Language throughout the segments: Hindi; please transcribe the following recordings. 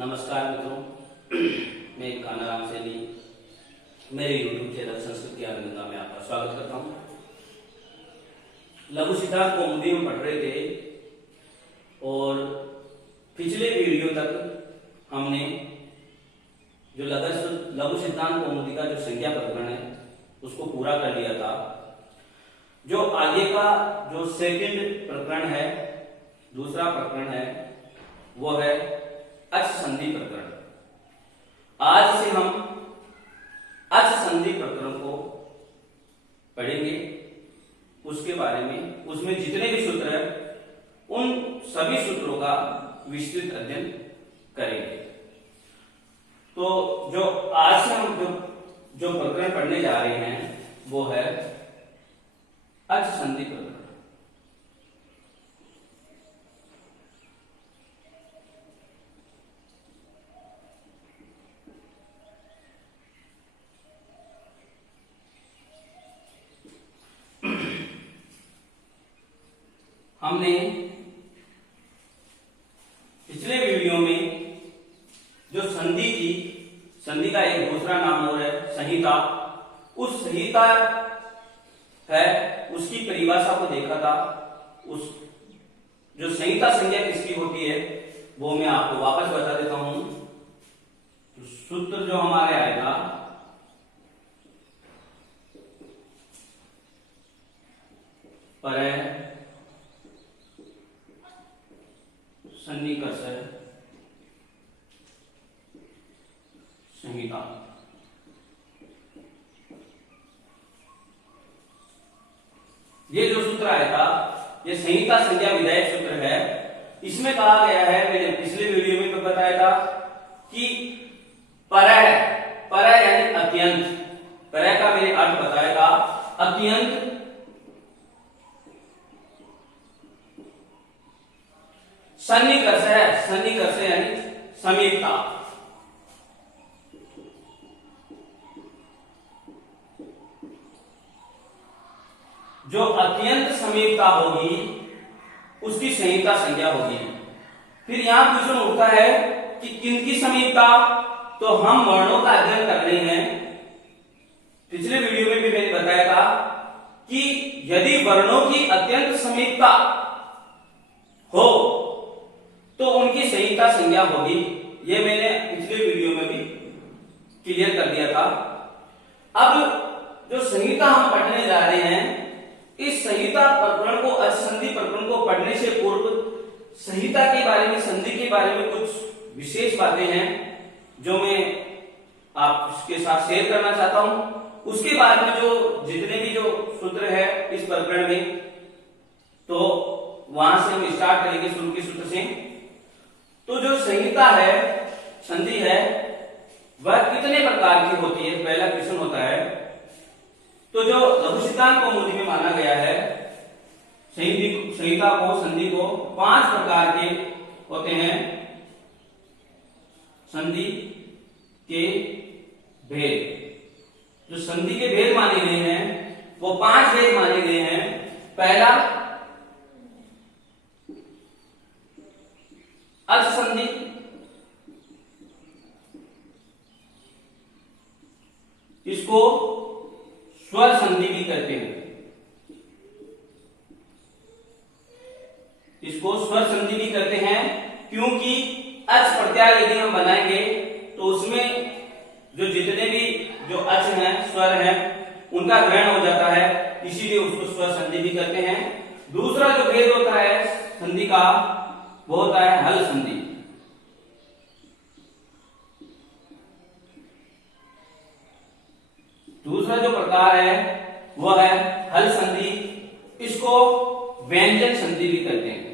नमस्कार मित्रों, मैं कानाराम सैनी मेरे YouTube चैनल संस्कृत की आनंदा में आपका स्वागत करता हूँ। लघु सिद्धांत कौमुदी में पढ़ रहे थे और पिछले वीडियो तक हमने जो लघु सिद्धांत कौमुदी का जो संज्ञा प्रकरण है उसको पूरा कर लिया था। जो आगे का जो सेकंड प्रकरण है, दूसरा प्रकरण है, वो है अच संधि प्रकरण। आज से हम अच संधि प्रकरण को पढ़ेंगे, उसके बारे में, उसमें जितने भी सूत्र हैं उन सभी सूत्रों का विस्तृत अध्ययन करेंगे। तो जो आज से हम जो प्रकरण पढ़ने जा रहे हैं वो है अच संधि प्रकरण। हमने पिछले वीडियो में जो संधि थी, संधि का एक दूसरा नाम और है संहिता, उस संहिता है उसकी परिभाषा को देखा था। उस जो संहिता संज्ञा किसकी होती है वो मैं आपको वापस बता देता हूं। तो सूत्र जो हमारे आएगा परः सन्निकर्ष संहिता। ये जो सूत्र आया था ये संहिता संज्ञा विधायक सूत्र है। इसमें कहा गया है, मैंने पिछले वीडियो में तो बताया था कि परः यानी अत्यंत, परः का मैंने अर्थ बताया था अत्यंत सन्निकर्ष है, सन्निकर्ष यानी समीपता। जो अत्यंत समीपता होगी उसकी संहिता संज्ञा होगी। फिर यहां प्रश्न उठता है कि किनकी समीपता, तो हम वर्णों का अध्ययन कर रहे हैं। पिछले वीडियो में भी मैंने बताया था कि यदि वर्णों की अत्यंत समीपता हो तो उनकी संहिता संज्ञा होगी। ये मैंने पिछले वीडियो में भी क्लियर कर दिया था। अब जो संहिता हम पढ़ने जा रहे हैं, इस संहिता प्रकरण को, अच संधि प्रकरण को पढ़ने से पूर्व संहिता के बारे में, संधि के बारे में कुछ विशेष बातें हैं जो मैं आपके साथ शेयर करना चाहता हूं। उसके बाद में जो जितने भी जो सूत्र है इस प्रकरण में, तो वहां से हम स्टार्ट करेंगे शुरू के सूत्र से। तो जो संहिता है, संधि है, वह कितने प्रकार की होती है, पहला क्वेश्चन होता है। तो जो लघु सिद्धांत कौमुदी में माना गया है, संहिता को, संधि को 5 प्रकार के होते हैं। संधि के भेद, जो संधि के भेद माने गए हैं वो 5 भेद माने गए हैं। पहला अच संधि, इसको स्वर संधि भी कहते हैं, इसको स्वर संधि भी कहते हैं क्योंकि अच प्रत्यय यदि हम बनाएंगे तो उसमें जो जितने भी जो अच हैं, स्वर हैं, उनका ग्रहण हो जाता है, इसीलिए उसको स्वर संधि भी कहते हैं। दूसरा जो भेद होता है संधि का वो होता है हल संधि। दूसरा जो प्रकार है वो है हल संधि, इसको व्यंजन संधि भी कहते हैं।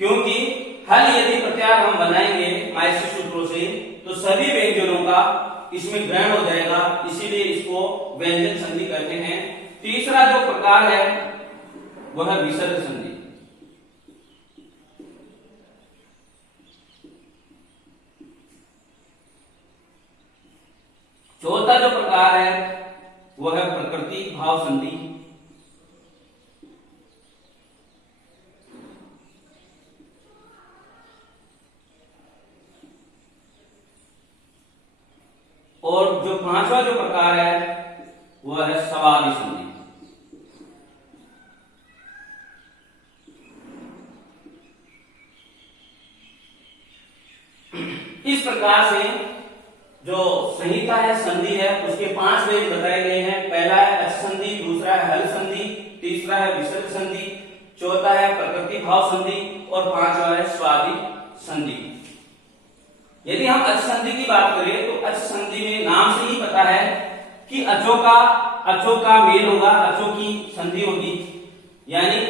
क्योंकि हल यदि प्रत्याय हम बनाएंगे माइसी सूत्रों से तो सभी व्यंजनों का इसमें ग्रहण हो जाएगा, इसीलिए इसको व्यंजन संधि कहते हैं। तीसरा जो प्रकार है वह है विसर्ग संधि। चौथा जो प्रकार है वह है प्रकृति भाव संधि। और जो पांचवा जो प्रकार है वह है स्वादि संधि। इस प्रकार से जो संहिता है, संधि है, उसके 5 वेद बताए गए हैं। पहला है अच संधि, दूसरा है हल संधि, तीसरा है विसर्ग संधि, चौथा है प्रकृति भाव संधि और पांचवा है स्वादि संधि। यदि हम अच संधि की बात करें तो अच संधि में नाम से ही पता है कि अचों का मेल होगा, अचों की संधि होगी, यानी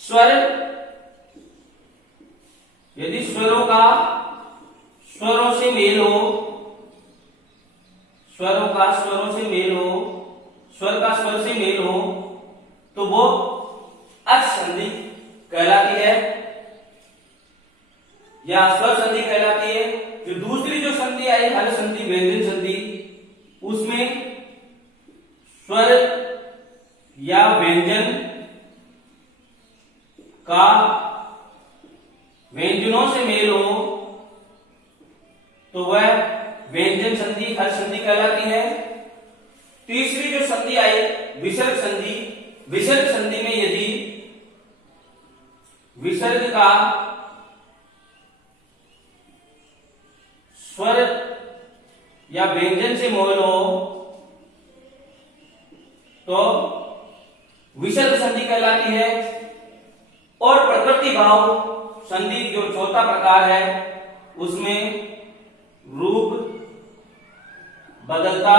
स्वर, यदि स्वरों का स्वरों से मेल हो, स्वरों का स्वरों से मेल हो, स्वर का स्वर से मेल हो तो वो अच संधि कहलाती है या स्वर संधि कहलाती है। जो दूसरी जो संधि आई हल संधि, व्यंजन संधि, उसमें स्वर या व्यंजन का व्यंजनों से मेल हो तो वह व्यंजन संधि हल संधि कहलाती है। तीसरी जो संधि आई विसर्ग संधि, विसर्ग संधि में यदि विसर्ग का स्वर या व्यंजन से मोल हो तो विसर्ग संधि कहलाती है। और प्रकृति भाव संधि जो चौथा प्रकार है उसमें रूप बदलता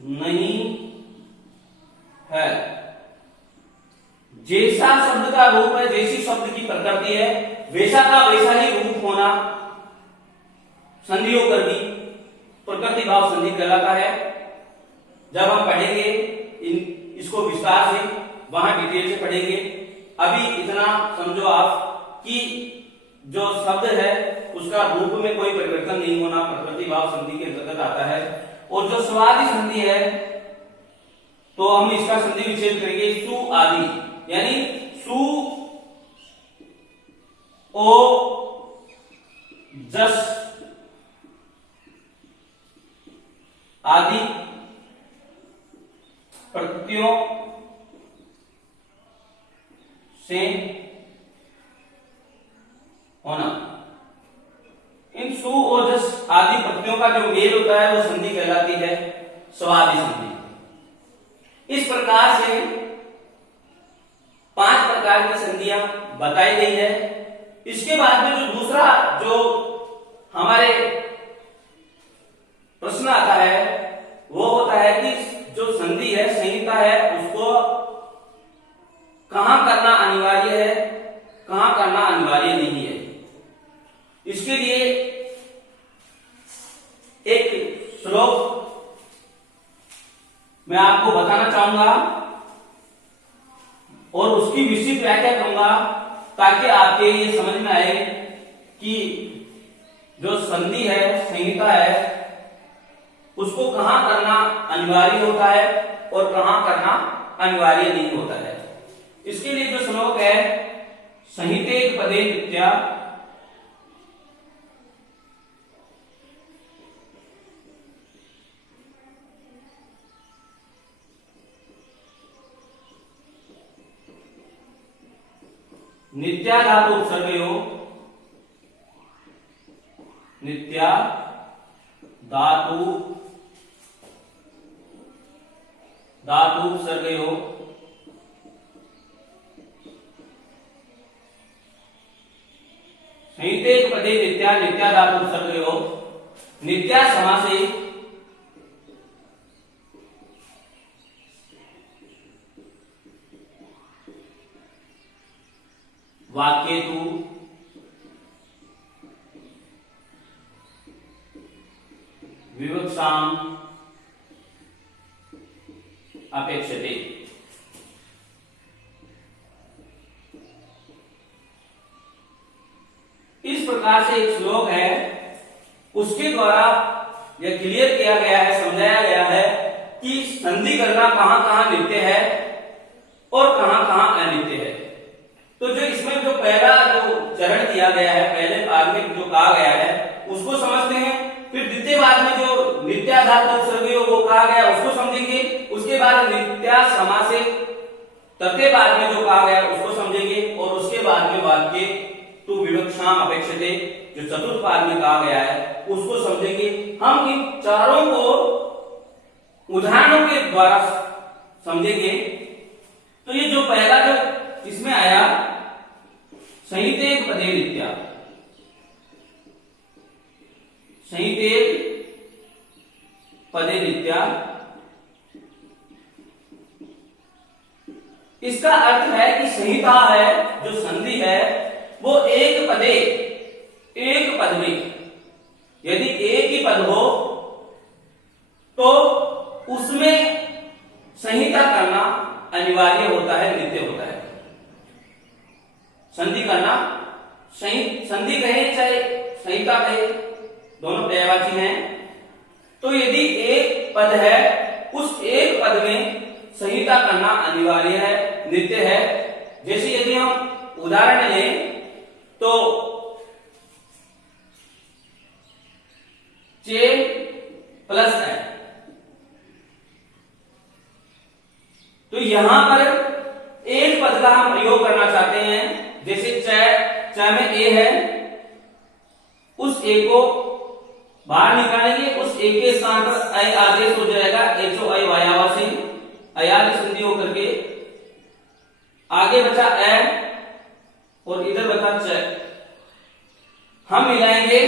नहीं है, जैसा शब्द का रूप है, जैसी शब्द की प्रकृति है, वैसा का वैसा ही रूप होना संधि होकर भी प्रकृति भाव संधि कहलाता है। जब हम पढ़ेंगे इसको विस्तार से, वहां डिटेल से पढ़ेंगे। अभी इतना समझो आप कि जो शब्द है उसका रूप में कोई परिवर्तन नहीं होना प्रकृति भाव संधि के अंतर्गत आता है। और जो स्वादि संधि है तो हम इसका संधि विच्छेद करेंगे सु आदि, यानी सु ओ जस आदि प्रत्ययों से होना। इन सु ओजस आदि प्रत्ययों का जो मेल होता है वो संधि कहलाती है स्वादि संधि। इस प्रकार से 5 प्रकार की संधियां बताई गई है। इसके बाद में जो दूसरा जो हमारे प्रश्न आता है वो होता है कि जो संधि है, संहिता है, उसको कहां करना अनिवार्य है, कहां करना अनिवार्य नहीं है। इसके लिए एक श्लोक मैं आपको बताना चाहूंगा और उसकी विस्तृत व्याख्या करूंगा ताकि आपके ये समझ में आए कि जो संधि है, संहिता है, उसको कहां करना अनिवार्य होता है और कहां करना अनिवार्य नहीं होता है। इसके लिए जो श्लोक है संहितेक पदे नित्या नित्या धातु उपसर्गयो, नित्या धातु उपसर्गयो संहितेक पदे नित्या, नित्या धातु उपसर्गयो, नित्या समासे वाक्येतु विवक्षाम अपेक्षते। इस प्रकार से एक श्लोक है, उसके द्वारा यह क्लियर किया गया है, समझाया गया है कि संधि करना कहां कहां नित्य है और कहां कहां अनित्य है। तो जो इसमें जो पहला जो चरण दिया गया है, पहले भाग में जो कहा गया है उसको समझते हैं। फिर द्वितीय भाग में जो नित्या धातु उपसर्ग वो कहा गया उसको समझेंगे। उसके बाद नित्या समासे तृतीय भाग में जो कहा गया उसको समझेंगे। और उसके बाद में वाक्य तु विवक्षाम अपेक्षते जो चतुर्थ भाग में कहा गया है उसको समझेंगे। हम इन चारों को उदाहरणों के द्वारा समझेंगे। तो ये जो पहला जो इसमें आया संहिते पदे नित्या, संहिते पदे नित्या, इसका अर्थ है कि संहिता है जो संधि है वो एक पदे, एक पद में, यदि एक ही पद हो तो उसमें संहिता करना अनिवार्य होता है, नित्य होता है। संधि करना, संधि कहे चाहे संहिता कहे, दोनों पर्यायवाची हैं। तो यदि एक पद है उस एक पद में संहिता करना अनिवार्य है, नित्य है। जैसे यदि हम उदाहरण लें तो चे प्लस है, तो यहां पर एक पद का हम प्रयोग करना चाहते हैं। जैसे च में ए है, उस ए को बाहर निकालेंगे, उस ए के स्थान पर ऐ आदेश हो जाएगा, एचो ऐ वायावासी अयाल संधि होकर के आगे बचा ए और इधर बचा च, हम मिलाएंगे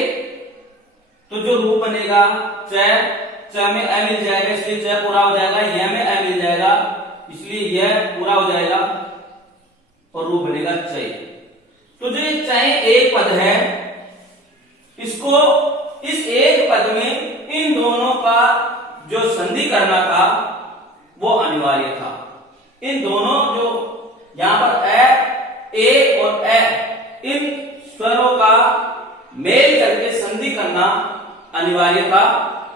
तो जो रूप बनेगा च में ए मिल जाएगा, इसलिए च पूरा हो जाएगा। यह में ए मिल जाएगा इसलिए यह पूरा हो जाएगा और रूप बनेगा चय। तो जो ये चय एक पद है, इसको इस एक पद में इन दोनों का जो संधि करना था वो अनिवार्य था। इन दोनों जो यहां पर ए और ए, इन स्वरों का मेल करके संधि करना अनिवार्य था।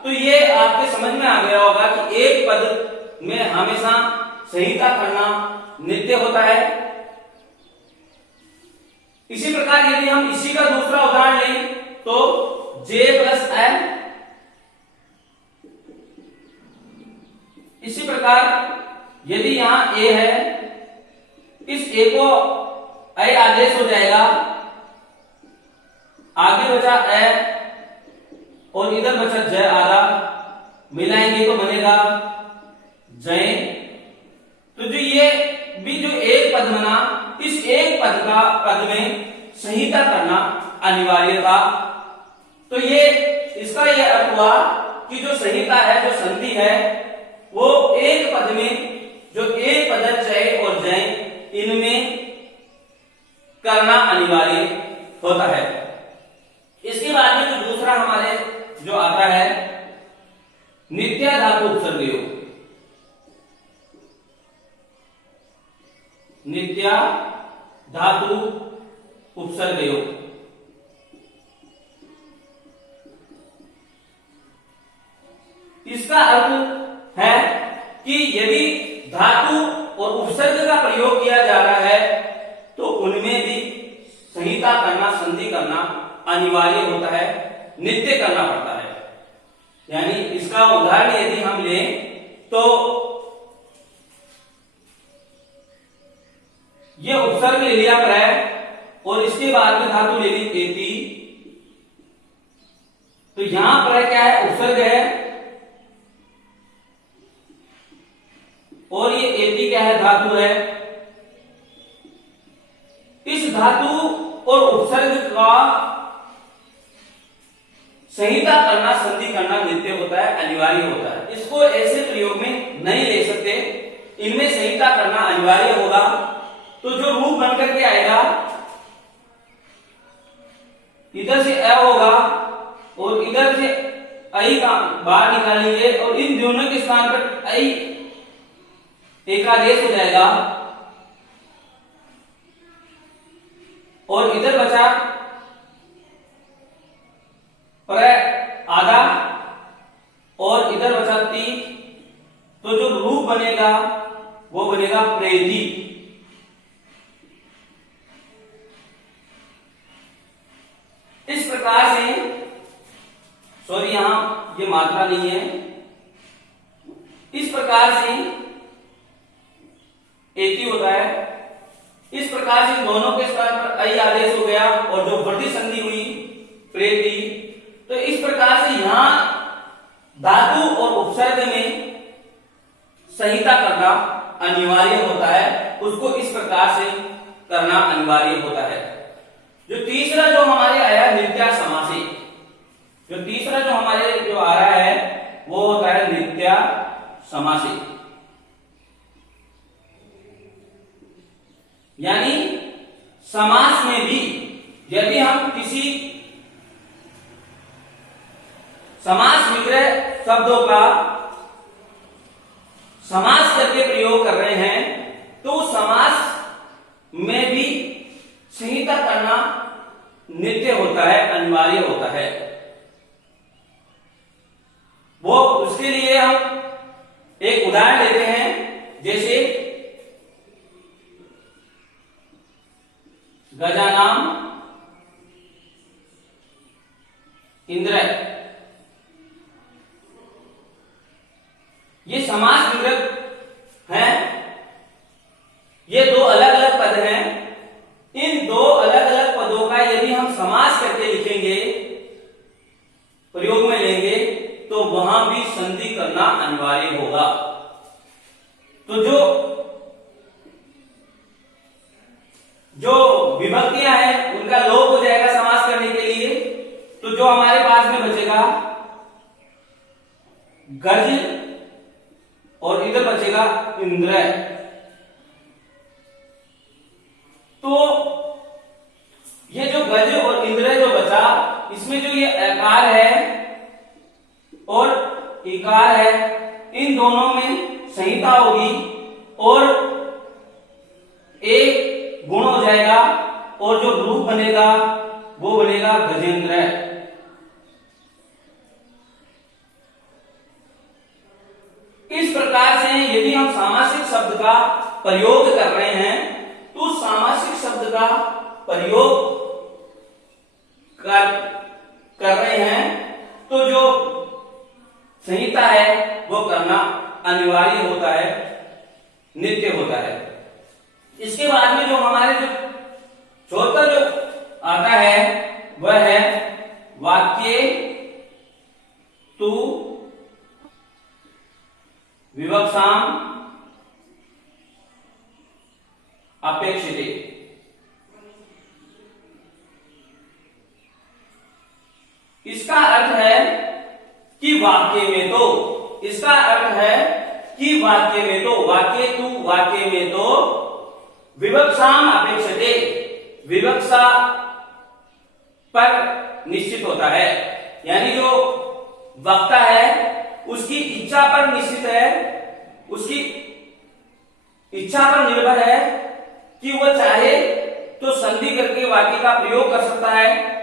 तो ये आपके समझ में आ गया होगा कि एक पद में हमेशा संहिता करना नित्य होता है। इसी प्रकार यदि हम इसी का दूसरा उदाहरण लें तो जे प्लस एन, इसी प्रकार यदि यहां ए है, इस ए को ऐ आदेश हो जाएगा, आगे बचा ए और इधर बचा जय आधा, मिलाएंगे तो बनेगा जय। तो जो ये भी जो एक पद बना, इस एक पद में संहिता करना अनिवार्य था। तो ये इसका ये अर्थ हुआ कि जो संहिता है, जो संधि है, वो एक पद में जो एक पद चय और जय इनमें करना अनिवार्य होता है। इसके बाद में जो दूसरा हमारे जो आता है नित्या धातु उपसर्ग योग, नित्या धातु उपसर्ग योग। इसका अर्थ है कि यदि धातु और उपसर्ग का प्रयोग किया जा रहा है तो उनमें भी संहिता करना, संधि करना अनिवार्य होता है, नित्य करना पड़ता है। यानी इसका उदाहरण यदि हम लें तो यह उपसर्ग ले लिया प्र और इसके बाद में धातु ले ली एति। तो यहां पर क्या है, उपसर्ग है और ये एति क्या है, धातु है। इस धातु और उपसर्ग का संहिता करना, संधि करना नित्य होता है, अनिवार्य होता है। इसको ऐसे प्रयोग में नहीं ले सकते, इनमें संहिता करना अनिवार्य होगा। तो जो रूप बनकर के आएगा, इधर से अ होगा और इधर से ऐ का बाहर निकालेंगे और इन दोनों के स्थान पर ऐ एकादेश हो जाएगा और इधर बचा पर आधा प्रकार से, सॉरी यहां ये मात्रा नहीं है, इस प्रकार से एक ही होता है। इस प्रकार से दोनों के स्थान पर अई आदेश हो गया और जो वर्धी संधि हुई प्रेत की, तो इस प्रकार से यहां धातु और उपसर्ग में संहिता करना अनिवार्य होता है, उसको इस प्रकार से करना अनिवार्य होता है। जो तीसरा जो हमारे आया नित्या समासी, जो तीसरा जो हमारे जो आ रहा है वो होता है नित्या समासी, यानी समास में भी यदि हम किसी समास विग्रह शब्दों का समास करके प्रयोग कर रहे हैं तो समास में भी संहिता करना नित्य होता है, अनिवार्य होता है। वो उसके लिए हम एक उदाहरण लेते हैं, जैसे गजानाम इंद्र, ये समास विग्रह हैं, ये दो अलग अलग पद हैं। इन दो अलग अलग पदों का यदि हम समास करके लिखेंगे, प्रयोग में लेंगे, तो वहां भी संधि करना अनिवार्य होगा। तो जो विभक्तियां हैं उनका लोप हो जाएगा समास करने के लिए, तो जो हमारे पास में बचेगा गज और इधर बचेगा इंद्र। तो ये जो गज और इंद्र जो बचा, इसमें जो ये अकार है और इकार है, इन दोनों में संहिता होगी और एक गुण हो जाएगा और जो रूप बनेगा वो बनेगा गजेंद्र। इस प्रकार से यदि हम सामासिक शब्द का प्रयोग कर रहे हैं तो सामासिक शब्द का प्रयोग कर रहे हैं तो जो संहिता है वो करना अनिवार्य होता है, नित्य होता है। इसके बाद में जो हमारे जो चौथा जो आता है वह है वाक्य तु विवक्षाम अपेक्षिते। इसका अर्थ है कि वाक्य में तो, इसका अर्थ है कि वाक्य में तो, वाक्य तु वाक्य में तो विवक्षाम अपेक्षते, विवक्षा पर निश्चित होता है, यानी जो वक्ता है उसकी इच्छा पर निश्चित है, उसकी इच्छा पर निर्भर है कि वह चाहे तो संधि करके वाक्य का प्रयोग कर सकता है,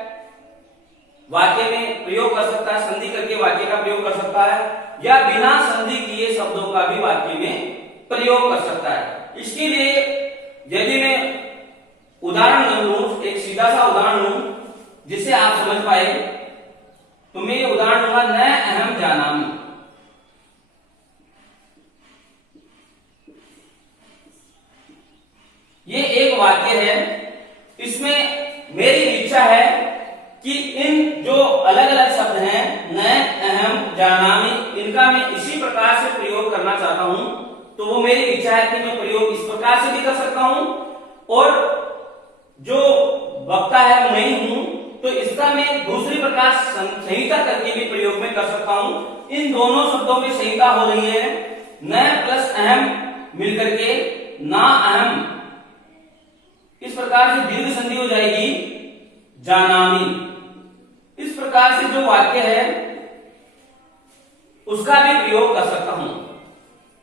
वाक्य में प्रयोग कर सकता है, संधि करके वाक्य का प्रयोग कर सकता है, या बिना संधि किए शब्दों का भी वाक्य में प्रयोग कर सकता है। इसके लिए यदि मैं उदाहरण लूं, एक सीधा सा उदाहरण लूं जिससे आप समझ पाए, तो मैं ये उदाहरण लूंगा न अहम जानामि। ये एक वाक्य है, इसमें मेरी इच्छा है कि इन जो अलग अलग शब्द हैं न अहम जानामि, इनका मैं इसी प्रकार से प्रयोग करना चाहता हूं, तो वो मेरी इच्छा है कि मैं प्रयोग इस प्रकार से भी कर सकता हूं, और जो वक्ता है मैं ही हूं तो इसका मैं दूसरी प्रकार संहिता करके भी प्रयोग में कर सकता हूं। इन दोनों शब्दों में संहिता हो रही है, न प्लस अहम मिलकर के ना अहम, इस प्रकार से दीर्घ संधि हो जाएगी जानामि। इस प्रकार से जो वाक्य है उसका भी प्रयोग कर सकता हूं।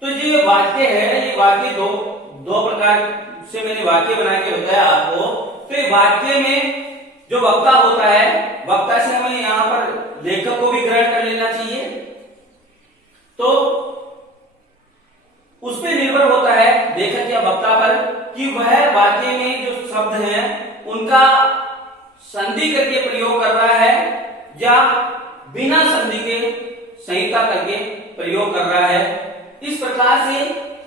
तो ये वाक्य है, ये वाक्य दो प्रकार से मैंने वाक्य बना के बताया आपको। तो ये वाक्य में जो वक्ता होता है, वक्ता से हमें यहां पर लेखक को भी ग्रहण कर लेना चाहिए, तो उस पर निर्भर होता है लेखक या वक्ता पर कि वह वाक्य में जो शब्द हैं उनका संधि करके प्रयोग कर रहा है या बिना संधि के संहिता करके प्रयोग कर रहा है। इस प्रकार से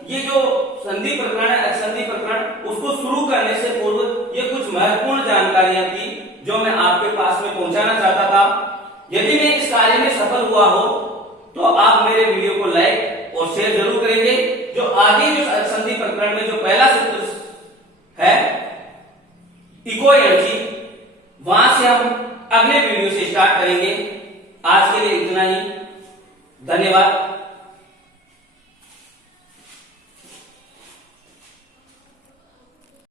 ये जो संधि प्रकरण है, असंधि प्रकरण, उसको शुरू करने से पूर्व ये कुछ महत्वपूर्ण जानकारियां थी जो मैं आपके पास में पहुंचाना चाहता था। यदि मैं इस कार्य में सफल हुआ हो तो आप मेरे वीडियो को लाइक और शेयर जरूर करेंगे। जो आगे जो संधि प्रकरण में जो पहला सूत्र है इको एनर्जी, वहां से हम अगले वीडियो से स्टार्ट करेंगे। आज के लिए इतना ही, धन्यवाद।